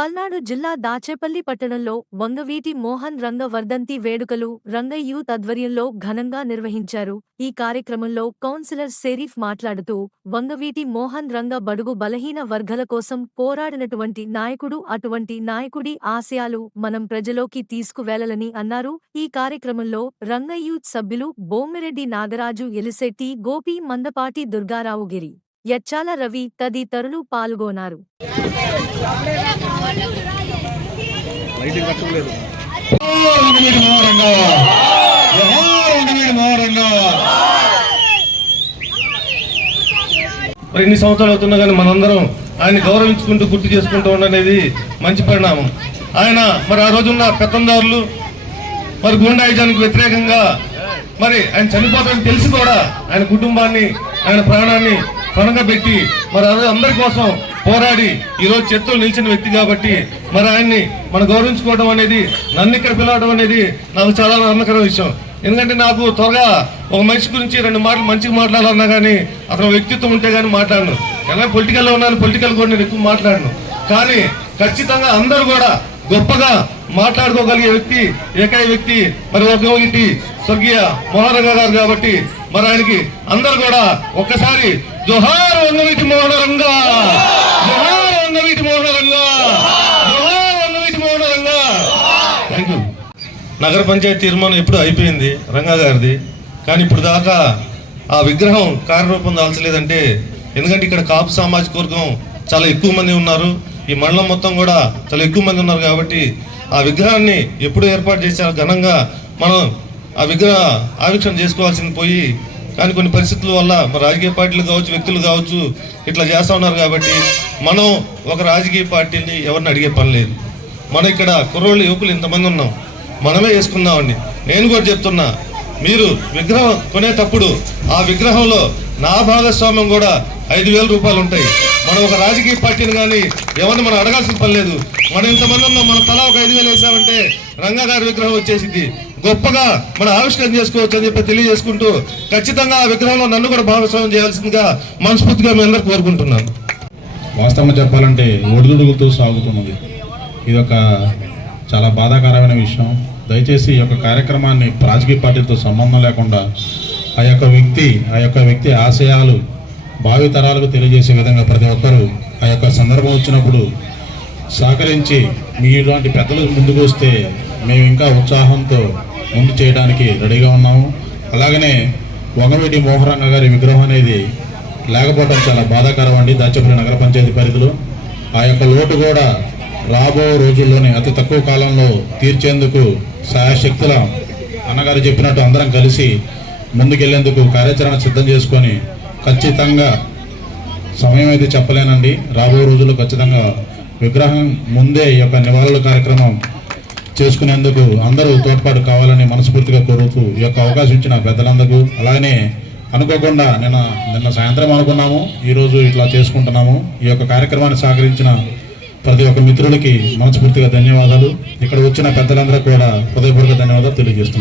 పల్నాడు జిల్లా దాచేపల్లి పట్టణంలో వంగవీటి మోహన్ రంగ వర్ధంతి వేడుకలు రంగ యూత్ ఆధ్వర్యంలో ఘనంగా నిర్వహించారు. ఈ కార్యక్రమంలో కౌన్సిలర్ షెరీఫ్ మాట్లాడుతూ వంగవీటి మోహన్ రంగ బడుగు బలహీన వర్గాల కోసం పోరాడినటువంటి నాయకుడు అటువంటి నాయకుడి ఆశయాలు మనం ప్రజలోకి తీసుకువెళ్ళాలని అన్నారు. ఈ కార్యక్రమంలో రంగ యూత్ సభ్యులు బోమిరెడ్డి నాగరాజు ఎలిశెట్టి గోపి మందపాటి దుర్గారావుగిరి యచ్చాల రవి తదితరులు పాల్గొన్నారు. మరి ఇన్ని సంవత్సరాలు అవుతున్నా కానీ మనందరం ఆయన గౌరవించుకుంటూ గుర్తు చేసుకుంటూ ఉండనేది మంచి పరిణామం. ఆయన మరి ఆ రోజున్న పెత్తందారులు మరి గుండాయిజానికి వ్యతిరేకంగా మరి ఆయన చనిపోతాడని తెలిసి కూడా ఆయన కుటుంబాన్ని ఆయన ప్రాణాన్ని త్వరగా పెట్టి మరి అందరి కోసం పోరాడి ఈ రోజు చేతులు నిలిచిన వ్యక్తి కాబట్టి మరి ఆయన్ని మనం గౌరవించుకోవడం అనేది నన్ను ఇక్కడ పిలవడం అనేది నాకు చాలా ఆనందకర విషయం. ఎందుకంటే నాకు త్వరగా ఒక మనిషి గురించి రెండు మాటలు మంచిగా మాట్లాడాలన్నా కానీ అతను వ్యక్తిత్వం ఉంటే కానీ మాట్లాడను. ఎలా పొలిటికల్లో ఉన్నాను పొలిటికల్ కూడా నేను ఎక్కువ మాట్లాడను. కానీ ఖచ్చితంగా అందరూ కూడా గొప్పగా మాట్లాడుకోగలిగే వ్యక్తి ఏకైక వ్యక్తి మరి ఒక ఇంటి స్వర్గీయ మోహరంగ గారు కాబట్టి మరి ఆయనకి అందరు కూడా ఒక్కసారి జోహార్ వంగవీటి మోహనరంగా. జోహార్ వంగవీటి మోహనరంగా. జోహార్ వంగవీటి మోహనరంగా. థ్యాంక్ యూ నగర పంచాయతీ తీర్మానం ఎప్పుడు అయిపోయింది రంగా గారిది. కానీ ఇప్పుడు దాకా ఆ విగ్రహం కార్యరూపం దాల్చలేదంటే ఎందుకంటే ఇక్కడ కాపు సామాజిక వర్గం చాలా ఎక్కువ మంది ఉన్నారు. ఈ మండలం మొత్తం కూడా చాలా ఎక్కువ మంది ఉన్నారు కాబట్టి ఆ విగ్రహాన్ని ఎప్పుడు ఏర్పాటు చేశారు ఘనంగా మనం ఆ విగ్రహ ఆవిష్కరణ చేసుకోవాల్సింది పోయి కానీ కొన్ని పరిస్థితుల వల్ల రాజకీయ పార్టీలు కావచ్చు వ్యక్తులు కావచ్చు ఇట్లా చేస్తా ఉన్నారు కాబట్టి మనం ఒక రాజకీయ పార్టీని ఎవరిని అడిగే పని లేదు. మనం ఇక్కడ కుర్రోళ్ళు యువకులు ఇంతమంది ఉన్నాం. మనమే వేసుకుందామండి నేను కూడా చెప్తున్నా మీరు విగ్రహం కొనేటప్పుడు ఆ విగ్రహంలో నా భాగస్వామ్యం కూడా ఐదు వేల రూపాయలు ఉంటాయి. మనం ఒక రాజకీయ పార్టీని కానీ ఎవరిని మనం అడగాల్సిన పని లేదు. మనం ఇంతమంది ఉన్నాం మన తలా ఒక ఐదు వేలు వేసామంటే రంగా గారి విగ్రహం వచ్చేసింది గొప్పగా మనం ఆవిష్కరణ చేసుకోవచ్చు అని చెప్పి తెలియజేసుకుంటూ ఖచ్చితంగా ఆ విగ్రహంలో నన్ను కూడా భాగస్వామ్యం చేయాల్సిందిగా మనస్ఫూర్తిగా మీ అందరూ కోరుకుంటున్నాను. వాస్తవం చెప్పాలంటే ఒడిదుడుగులతో సాగుతున్నది. ఇది ఒక చాలా బాధాకరమైన విషయం. దయచేసి ఈ యొక్క కార్యక్రమాన్ని రాజకీయ పార్టీలతో సంబంధం లేకుండా ఆ యొక్క వ్యక్తి ఆ యొక్క వ్యక్తి ఆశయాలు భావితరాలకు తెలియజేసే విధంగా ప్రతి ఒక్కరూ ఆ యొక్క సందర్భం వచ్చినప్పుడు సహకరించి మీ ఇలాంటి పెద్దలు ముందుకు వస్తే మేము ఇంకా ఉత్సాహంతో ముందు చేయడానికి రెడీగా ఉన్నాము. అలాగనే వంగవీటి మోహరంగ గారి విగ్రహం అనేది లేకపోవడం చాలా బాధాకరం అండి. దాచపల్లి నగర పంచాయతీ పరిధిలో. ఆ యొక్క లోటు కూడా రాబో రోజుల్లోనే అతి తక్కువ కాలంలో తీర్చేందుకు సహాయశక్తుల అన్నగారు చెప్పినట్టు అందరం కలిసి ముందుకెళ్ళేందుకు కార్యాచరణ సిద్ధం చేసుకొని ఖచ్చితంగా సమయం అయితే చెప్పలేనండి. రాబో రోజుల్లో ఖచ్చితంగా విగ్రహం ముందే ఈ యొక్క నివాళుల కార్యక్రమం చేసుకునేందుకు అందరూ తోడ్పాటు కావాలని మనస్ఫూర్తిగా కోరుతూ ఈ యొక్క అవకాశం ఇచ్చిన పెద్దలందరూ అలాగనే అనుకోకుండా నిన్న నిన్న సాయంత్రం అనుకున్నాము ఈరోజు ఇట్లా చేసుకుంటున్నాము. ఈ యొక్క కార్యక్రమాన్ని సహకరించిన ప్రతి ఒక్క మిత్రులకి మనస్ఫూర్తిగా ధన్యవాదాలు. ఇక్కడ వచ్చిన పెద్దలందరూ కూడా హృదయపూర్వక ధన్యవాదాలు తెలియజేస్తున్నాను